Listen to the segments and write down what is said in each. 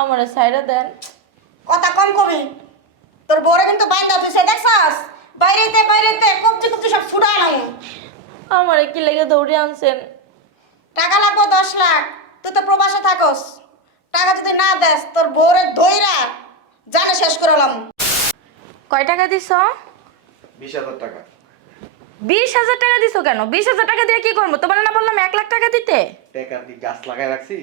আমার সাইডে দেন। কথা কম কবি। তোর বউরে কিন্তু বাইন্দা তুই সে দেখছাস? বাইরেতে বাইরেতে কবজি কবজি সব ছুড়ায় নাই। আমার কি লেগে দৌড়ে আনছেন? টাকা লাগবো দশ লাখ তুই তো প্রবাসে থাকস। টাকা যদি না দেস তোর বউরে ধইরা জানে শেষ করলাম কয় টাকা দিছ? বিশ হাজার টাকা। বিশ হাজার টাকা দিছো কেন? বিশ হাজার টাকা দিয়ে কি করব? তোমার না বললাম এক লাখ টাকা দিতে? টাকার কি গাছ লাগাই রাখছি?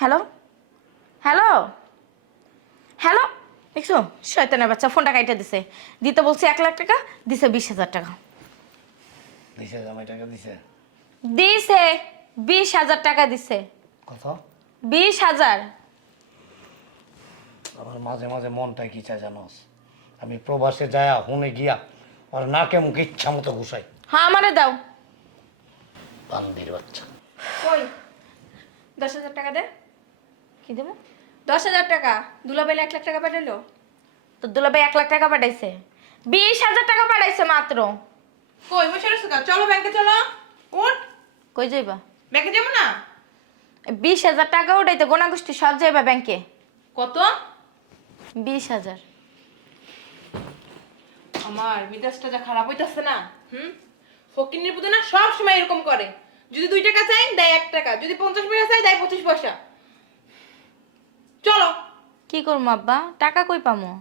হ্যালো? হ্যালো? হ্যালো? দেখছ? শয়তানের বাচ্চা ফোনটা কাইটে দিছে। দিতে বলছি এক লাখ টাকা দিছে বিশ হাজার টাকা। দিছে জামাই টাকা দিছে? দিছে বিশ হাজার টাকা দিছে। কত? বিশ হাজার। আমার মাঝে মাঝে মনটা কি চায় জানোস আমি প্রবাসে যায়া হুনে গিয়া আর নাকে মুখে ইচ্ছা মতো ঘুষাই। হ্যাঁ আমারে দাও। বান্দির বাচ্চা। কই? দশ হাজার টাকা দে। কি দেবো? দশ হাজার টাকা। দুলাবেলে এক লাখ টাকা পাঠালো তো দুলাভাই এক লাখ টাকা পাঠাইছে। বিশ হাজার টাকা পাঠাইছে মাত্র। কই বসে রয়েছো চলো ব্যাংকে চলো। উঠ। কই যাইবা? ব্যাংকে যাব না? বিশ হাজার টাকা উঠাইতে গোনা গোষ্ঠী সব যাইবা ব্যাংকে কত? বিশ হাজার। আমার মেজাজটা যা খারাপ হইতাছে না হুম? ফকিনের পুতো না সব সময় এরকম করে। যদি দুই টাকা চাই দেয় এক টাকা। যদি পঞ্চাশ পয়সা চাই দেয় পঁচিশ পয়সা। কি করব আব্বা? টাকা কই পামো?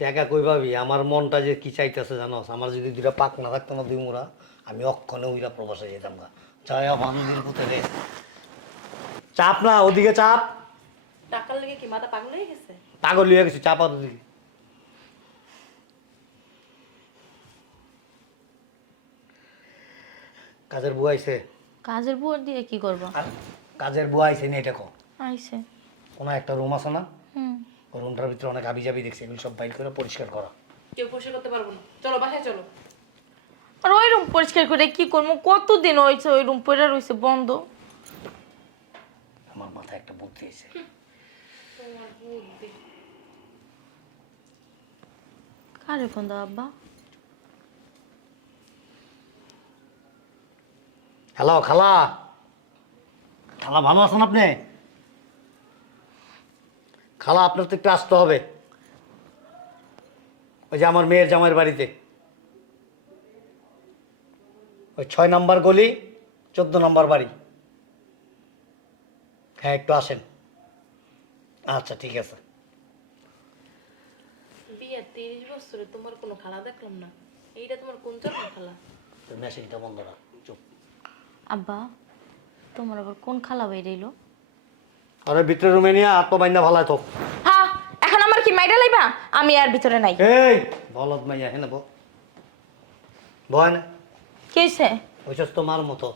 টাকা কই পাবি? আমার মনটা যে কি চাইতেছে জানোস? আমার যদি দুটা পাক না থাকতো না দুই মুড়া আমি অক্ষণে উইরা প্রবাসে যেতাম গা। যায় বান্দির পুতে রে। চাপ না ওদিকে চাপ। টাকার লেগে কি মাথা পাগল হয়ে গেছে? পাগল হয়ে গেছি চাপ আর ওদিকে। কাজের বুয়া আইছে? কাজের বুয়ার দিয়ে কি করব? কাজের বুয়া আইছে নি এটা কো। আইসে কোনো একটা রুম আছে না হুম। ওই রুমটার ভিতরে অনেক আবি যাবি দেখছি এগুলো সব বাইর করে পরিষ্কার করা। কেউ পরিষ্কার করতে পারব না। চলো বাসায় চলো। আর ওই রুম পরিষ্কার করে কি করব? কতদিন হয়েছে ওই রুম পরে রয়েছে বন্ধ? আমার মাথায় একটা বুদ্ধি এসে তোমার বুদ্ধি। কারে ফোন দাও আব্বা? হ্যালো খালা। খালা ভালো আছেন আপনি? খালা আপনার তো একটু আসতে হবে। ওই যে আমার মেয়ের জামাইয়ের বাড়িতে। ওই ছয় নম্বর গলি চোদ্দ নম্বর বাড়ি। হ্যাঁ একটু আসেন। আচ্ছা ঠিক আছে। বিয়ে তিরিশ বছরে তোমার কোনো খালা দেখলাম না? এইটা তোমার কোন জন্ম খালা? মেশিনটা বন্ধ রাখ চুপ। আব্বা তোমার আবার কোন খালা বাইরে এলো? আরে ভিতরে রুমে নিয়ে আত্ম বাইন্দা ভালাই তো। হ্যাঁ এখন আমার কি মাইরা লাইবা? আমি আর ভিতরে নাই। এই বলদ মাইয়া হ্যাঁ বল ভয় না। কি হয়েছে ওইসব তোমার মতো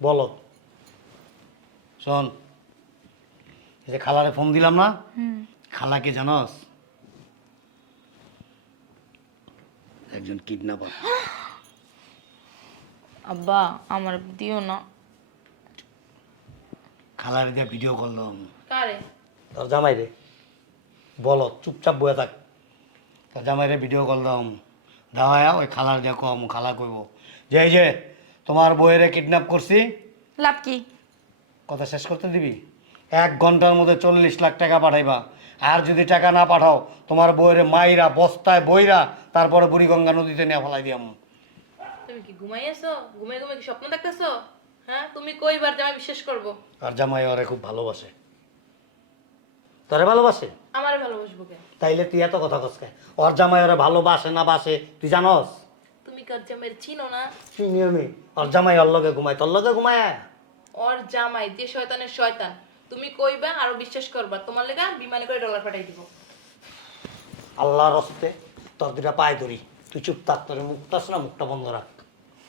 বলদ শোন এই যে খালারে ফোন দিলাম না খালা কে জানস? একজন কিডন্যাপার। আব্বা আমার দিও না। খালারে দিয়ে ভিডিও করলাম কারে? তোর জামাই রে। বলো চুপচাপ বয়ে থাক। তোর জামাই রে ভিডিও করলাম দেওয়া ওই খালার দিয়ে কম খালা কইব। যে এই যে তোমার বইয়েরে কিডন্যাপ করছি। লাভ কি? কথা শেষ করতে দিবি? এক ঘণ্টার মধ্যে চল্লিশ লাখ টাকা পাঠাইবা। আর যদি টাকা না পাঠাও তোমার বইয়ের মাইরা বস্তায় বইরা তারপরে বুড়িগঙ্গা নদীতে নিয়ে ফেলাই দিয়াম। তুমি কি ঘুমাইয়াছো? ঘুমে ঘুমে কি স্বপ্ন দেখতেছো? হ্যাঁ তুমি কইবার জামাই বিশ্বাস করব? আর জামাই ওরে খুব ভালোবাসে। তোরে ভালোবাসে? আমারে ভালোবাসবো কেন তাইলে তুই এত কথা কসকে ওর জামাই ওরে ভালোবাসে না বাসে তুই জানস? তুমি কার জামাইয়ের চিনো না? কি নিয়মে ওর জামাই ওর লগে ঘুমায় তোর লগে ঘুমায়? ওর জামাই যে শয়তানের শয়তান। তুমি কইবা আরও বিশ্বাস করবা? তোমার লেগা বিমানে করে ডলার পাঠাই দিব। আল্লাহর হস্তে তোর দুটা পায়ে ধরি। তুই চুপ থাক তোর মুখটা না মুখটা বন্ধ রাখ।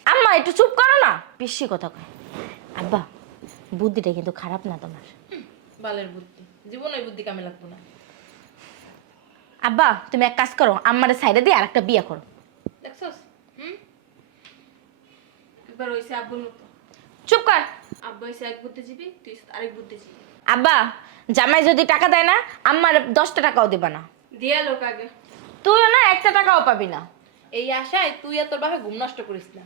আম্মা একটু চুপ করো না। বেশি কথা কয়। আব্বা বুদ্ধিটা কিন্তু খারাপ না তোমার। বালের বুদ্ধি। জীবন ওই বুদ্ধি কামে লাগবো না। আব্বা তুমি এক কাজ করো আম্মারে সাইডে দিয়ে আরেকটা বিয়ে করো। দেখছস? হুম? একবার হইছে আব্বুর মতো। চুপ কর। আব্বা হইছে এক বুদ্ধিজীবী তুই আরেক বুদ্ধিজীবী। আব্বা জামাই যদি টাকা দেয় না আম্মার দশটা টাকাও দিবা না। দিয়া লোক আগে। তুইও না একটা টাকাও পাবি না। এই আশায় তুই আর তোর বাপে ঘুম নষ্ট করিস না।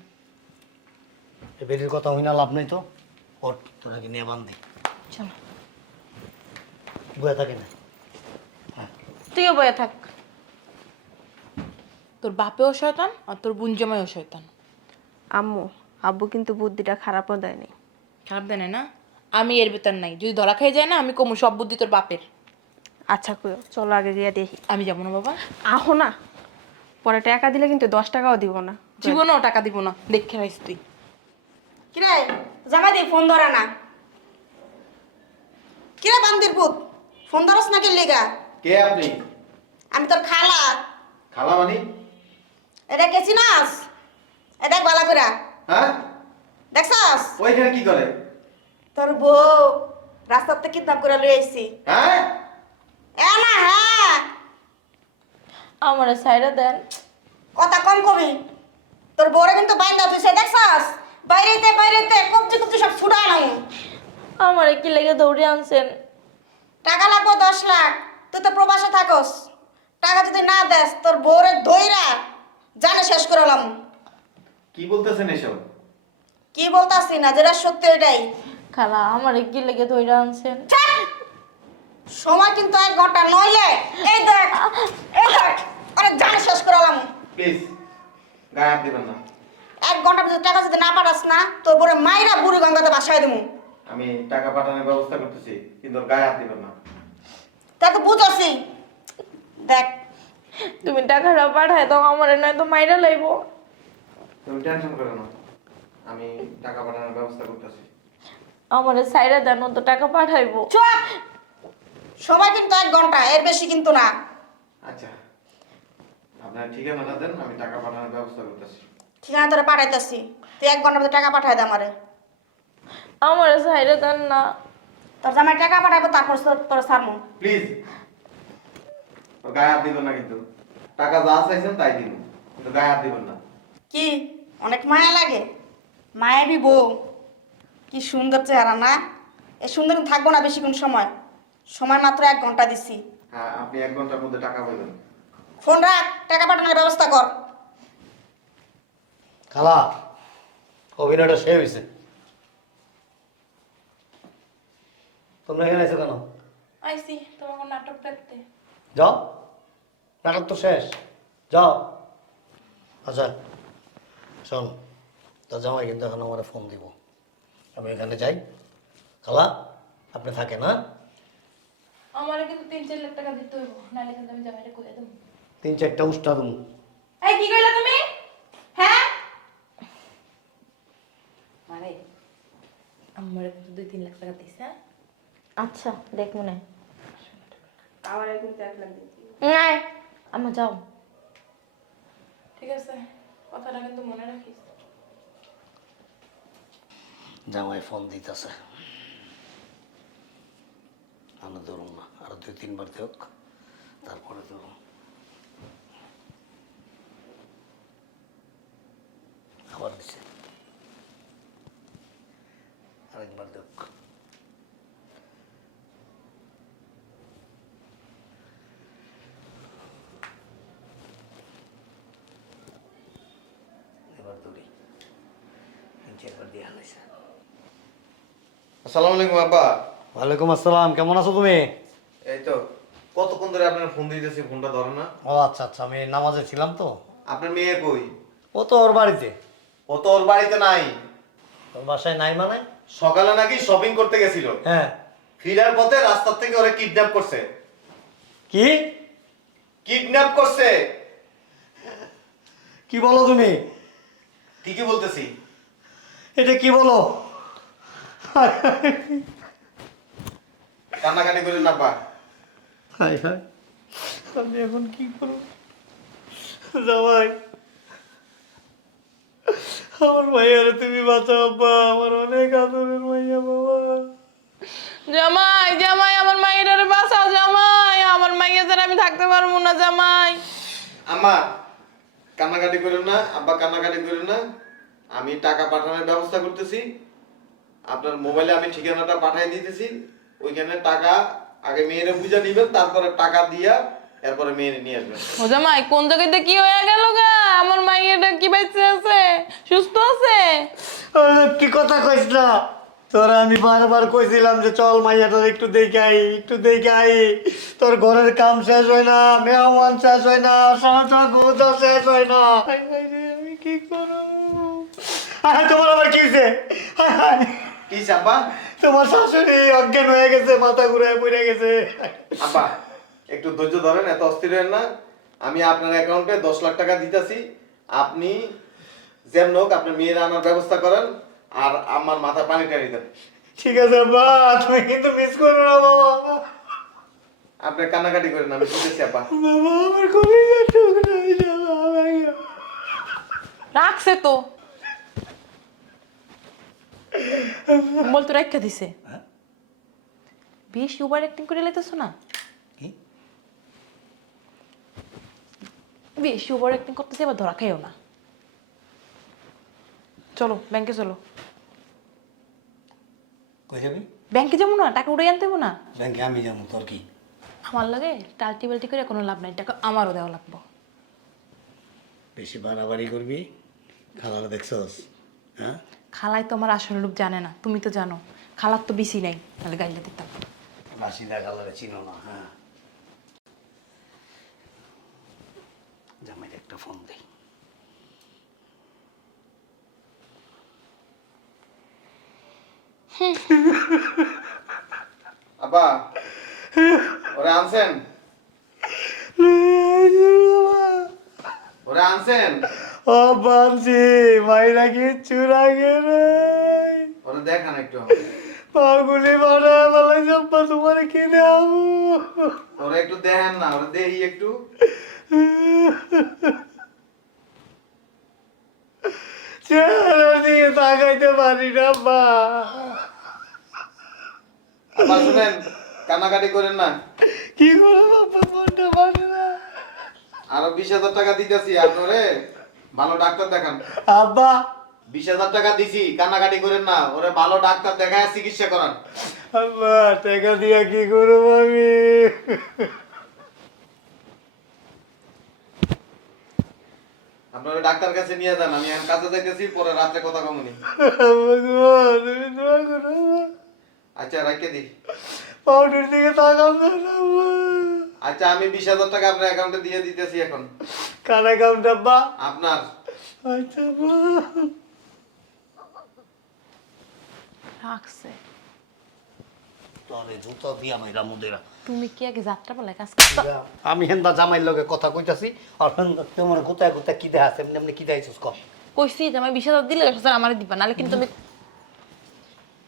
বেরির কথা হই না লাভ নেই তো। ওর তোরাকে নিয়ে বান্ধি। চলো। বয়ে থাকে না? তুইও বয়ে থাক। তোর বাপেও শয়তান আর তোর বোন জামাইও শয়তান। আম্মু আব্বু কিন্তু বুদ্ধিটা খারাপও দেয়নি খারাপ দেয় না? আমি এর ভেতর নাই। যদি ধরা খেয়ে যায় না আমি কমু সব বুদ্ধি তোর বাপের। আচ্ছা কইও চলো আগে গিয়ে দেখি। আমি যাব না বাবা। আহো না। পরে টাকা দিলে কিন্তু দশ টাকাও দিব না। জীবনেও টাকা দিব না। দেখে রাখিস তুই। কিরে জামাই দি ফোন ধরে না। কিরে বান্দির পুত ফোন ধরস না কি লিগা? কে আপনি? আমি তোর খালা। খালা মানি? এটা কে চিনাস? এটা বালা করে হ্যাঁ? দেখছস? ওইখানে কি করে? তোর বউ রাস্তাতে কিডন্যাপ করে লই আইছি। হ্যাঁ? এ না হ্যাঁ। আমার সাইডে দেন। কথা কম কবি। তোর বউরে কিন্তু বাইন্দা তুই সে দেখছস? বাইরেতে বাইরেতে কবজি কবজি সব ছুড়া নাও আমার কি লেগে দৌড়ে আনছেন। টাকা লাগবো দশ লাখ তুই তো প্রবাসে থাকস। টাকা যদি না দেস তোর বউরে ধইরা জানে শেষ করলাম কি বলতেছেন এসব? কি বলতাছি না যেটা সত্যি ওইটাই। খালা আমার কি লেগে দৌড়ে আনছেন। সময় কিন্তু এক ঘণ্টা নইলে এই দেখ এই দেখ আরে জানে শেষ করলাম প্লিজ গায়ে হাত দিবেন না। এক ঘণ্টার ভিতরে টাকা যদি না পাঠাস না তোর বউরে মাইরা বুড়ি গঙ্গাতে বাসায় দেবো আমি টাকা পাঠানোর ব্যবস্থা করতেছি কিন্তু ওর গায়ে হাত দিবেন না। তা তো বুঝাছি। দেখ। তুমি টাকাটা পাঠায় তো আমার নয় তো মাইরা লাইব। তুমি টেনশন করো না। আমি টাকা পাঠানোর ব্যবস্থা করতেছি। আমার সাইডে দেন ও তো টাকা পাঠাইবো। চুপ! সময় কিন্তু এক ঘণ্টা এর বেশি কিন্তু না। আচ্ছা। আপনার ঠিকানাটা দেন আমি টাকা পাঠানোর ব্যবস্থা করতেছি। ঠিকানা তোরা পাঠাইতেছি। তুই এক ঘণ্টার মধ্যে টাকা পাঠাই দে আমারে। আমার সাইডে দেন না। তোর জামাই টাকা পাঠাবো তারপর তোর তোর সারমু প্লিজ ওর গায়ে হাত দিবেন না কিন্তু। টাকা যা চাইছেন তাই দিন কিন্তু গায়ে হাত দিবেন না। কি? অনেক মায়া লাগে। মায়াবি বউ কি সুন্দর চেহারা না? এ সুন্দর থাকব না বেশিক্ষণ সময়। সময় মাত্র এক ঘণ্টা দিচ্ছি হ্যাঁ আপনি এক ঘণ্টার মধ্যে টাকা পাবেন ফোন রাখ টাকা পাঠানোর ব্যবস্থা কর। খালা অভিনয়টা সে হয়েছে তোমরা এখানে আছো কেন? আইসি তোমার নাটক দেখতে। যাও। নাটক তো শেষ। যাও। আচ্ছা শোন তো জামাই কিন্তু এখন আমার ফোন দিব। আমি এখানে যাই। খালা আপনি থাকেন হ্যাঁ? আমার কিন্তু তিন চার লাখ টাকা দিতে হইব নাহলে কিন্তু আমি জামাইটা করে দেবো। তিন চারটা উষ্টা দেবো এই কি কইলা তুমি হ্যাঁ আমার কিন্তু দুই তিন লাখ টাকা হ্যাঁ আচ্ছা দেখ মনে আমার কিন্তু এক লাখ দিতে আমার যাও। ঠিক আছে কথাটা কিন্তু মনে রাখিস। জামাই ফোন দিতেছে। আমি ধরুন না আরও দুই তিনবার দেখ তারপরে ধরুন আবার দিছে আরেকবার দেখ এবার ধরি তিন চারবার দিয়ে হালাইছে আসসালামু আলাইকুম আব্বা। ওয়ালাইকুম আসসালাম কেমন আছো তুমি? এই তো কতক্ষণ ধরে আপনার ফোন দিতেছি ফোনটা ধরে না? ও আচ্ছা আচ্ছা আমি নামাজে ছিলাম তো। আপনার মেয়ে কই? ও তো ওর বাড়িতে। ও তো ওর বাড়িতে নাই। ওর বাসায় নাই মানে? সকালে নাকি শপিং করতে গেছিল। হ্যাঁ। ফিরার পথে রাস্তার থেকে ওরে কিডন্যাপ করছে। কি? কিডন্যাপ করছে। কি বলো তুমি? ঠিকই বলতেছি? এটা কি বলো? কান্নাকাটি করেন আব্বা। হাই হাই আমি এখন কি করব? জামাই। আমার ভাইয়ারে তুমি বাঁচাও আব্বা। আমার অনেক আদরের ভাইয়া বাবা। জামাই জামাই আমার মায়ের বাঁচাও জামাই। আমার মাইয়া ছাড়া আমি থাকতে পারব না জামাই। আম্মা কান্নাকাটি করেন না আব্বা কান্নাকাটি করেন না। আমি টাকা পাঠানোর ব্যবস্থা করতেছি। আপনার মোবাইলে আমি ঠিকানাটা পাঠিয়ে দিতেছি ওইখানে টাকা আগে মেয়েরে বুঝে নিবেন তারপরে টাকা দিয়া এরপরে মেয়েরে নিয়ে আসবেন। ও জামাই কোন জায়গাতে কি হয়ে গেল গা? আমার মাইয়াটা কি বাইচে আছে? সুস্থ আছে? কি কথা কইস না? তোরা আমি বারবার কইছিলাম যে চল মাইয়াটার একটু দেখে আই একটু দেখে আই তোর ঘরের কাম শেষ হয় না মেহমান শেষ হয় না সাঁচা গোদা শেষ হয় না। রে, আমি কি করব? আরে তোমার আবার কি হয়েছে হায় হায়, কি আব্বা তোমার শাশুড়ি অজ্ঞান হয়ে গেছে মাথা ঘুরে পড়ে গেছে। আব্বা একটু ধৈর্য ধরেন এত অস্থির হবেন না। আমি আপনার অ্যাকাউন্টে দশ লাখ টাকা দিতেছি। আপনি যেমন হোক আপনার মেয়ের আনার ব্যবস্থা করেন আর আমার মাথা পানি টানি দেন। ঠিক আছে বা তুমি কিন্তু মিস করো না বাবা। আপনি কান্নাকাটি করেন আমি বুঝেছি আব্বা। বাবা আমার হয়ে যাবে রাখছে তো। বল তো রেখা দিছে বেশি ওভার অ্যাক্টিং করে লেতেছো না? বেশি ওভার অ্যাক্টিং করতেছে এবার ধরা খাইও না। চলো ব্যাংকে চলো। কই যাবি? ব্যাংকে যাব না টাকা উড়ে আনতেবো না? ব্যাংকে আমি যাব তোর কি? আমার লাগে টালটি বালটি করে কোনো লাভ নাই টাকা আমারও দেওয়া লাগবো। বেশি বাড়াবাড়ি করবি? খালার দেখছস হ্যাঁ? খালাই তো আমার আসল রূপ জানে না তুমি তো জানো। খালার তো বেশি নাই তাহলে গাইলে দিতাম। বাসিদা খালারে চিনো না হ্যাঁ। জামাইর একটা ফোন দিই। আব্বা ওরে আনছেন? ওরে আনছেন? ও বানছি মাইরা কি চুরাগে রে ওরে দেখান একটু পাগুলি মারা বেলা জব্বা তোমার ওরে একটু দেখেন না ওরে দেখি একটু। চেহারা দিয়ে তাকাইতে পারি না বা আব্বা শুনেন কান্নাকাটি করেন না। কি করে বাবা মনটা পারে না? আরও বিশ হাজার টাকা দিতেছি আপনারে। ভালো ডাক্তার দেখান। আব্বা। বিশ হাজার টাকা দিছি কান্নাকাটি করেন না। ওরে ভালো ডাক্তার দেখায় চিকিৎসা করান। আব্বা টাকা দিয়া কি করব আমি? আপনারা ডাক্তার কাছে নিয়ে যান আমি এখন কাছে যাইতেছি পরে রাত্রে কথা কমনি। আচ্ছা রাখে দিই পাউডার দিকে না আব্বা। আচ্ছা আমি বিশ হাজার টাকা আপনার অ্যাকাউন্টে দিয়ে দিতেছি এখন। কার অ্যাকাউন্ট আব্বা? আপনার। আচ্ছা আব্বা। রাখছে। জুতো দিয়া মেরা মুদেরা। তুমি কি আগে যাত্রা পালায় কাজ করতে আমি হেন্দা জামাইর লগে কথা কইতাছি আর হেন্দা তোমার কোথায় কোথায় কি দেখাছে এমনি এমনি কি দেখাইছিস কম কইছি যে আমি বিশ হাজার দিলে দশ হাজার আমারে দিবা নাহলে কিন্তু আমি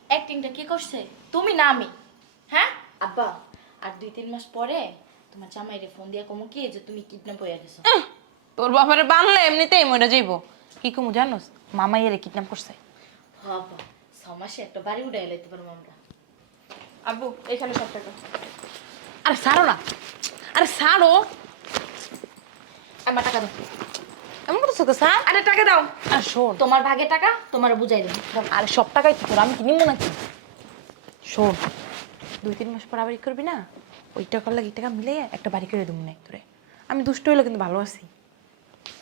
অ্যাক্টিংটা কি করছে? তুমি না আমি। হ্যাঁ? আব্বা আর দুই তিন মাস পরে তোমার জামাইরে ফোন দিয়া কমো কি যে তুমি কিডন্যাপ হয়ে গেছো? তোর বাবারে বানলে এমনিতেই মরে যাইব। কি কমু জানোস? মামা এরে কিডন্যাপ করছে। আব্বা ছ একটা বাড়ি উঠাই লাইতে পারব আমরা। আব্বু এখানে সব টাকা। আরে সারো না। আরে সারো আমার টাকা দাও। এমন করতেছো তো স্যার আরে টাকা দাও। আর শোন। তোমার ভাগে টাকা তোমার বুঝাই দেবো। আরে সব টাকাই তো তোর আমি কি নিবো নাকি? শোন দুই তিন মাস পর আবার ই করবি না? ওই টাকার লাগে এই টাকা মিলে একটা বাড়ি করে দেবো না তোরে। আমি দুষ্ট হইলে কিন্তু ভালো আছি।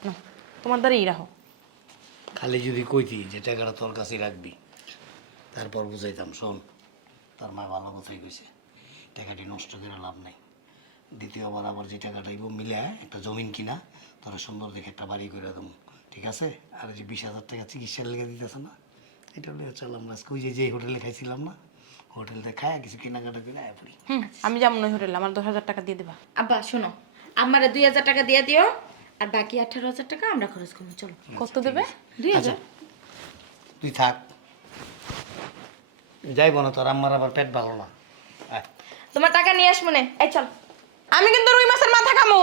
না, তোমার দ্বারা রাখো খালি যদি কইতি যে টাকাটা তোর কাছে রাখবি, তারপর বুঝাইতাম, শোন, তার মা ভালো কথাই কইছে, টাকাটি নষ্ট করে লাভ নাই। দ্বিতীয়বার আবার যে টাকাটা ইব মিলে একটা জমিন কিনা, তোরা সুন্দর দেখে একটা বাড়ি করে দেবো ঠিক আছে? আর যে বিশ হাজার টাকা চিকিৎসার লেগে দিতেছে না, এটা হলে চল আমরা ওই যে যে হোটেলে খাইছিলাম না হোটেলতে খায় কিছু কেনাকাটা করে আয় পড়ি। হুম আমি যেমন ওই হোটেল আমার দশ হাজার টাকা দিয়ে দেবা। আব্বা শোনো আমারে দুই হাজার টাকা দিয়ে দিও আর বাকি আঠারো হাজার টাকা আমরা খরচ করব চলো। কত দেবে? দুই আচ্ছা হাজার তুই থাক। যাইব না তোর আমার আবার পেট ভালো না। আয়। তোমার টাকা নিয়ে আসব না। এই চল। আমি কিন্তু রুই মাছের মাথা খামো।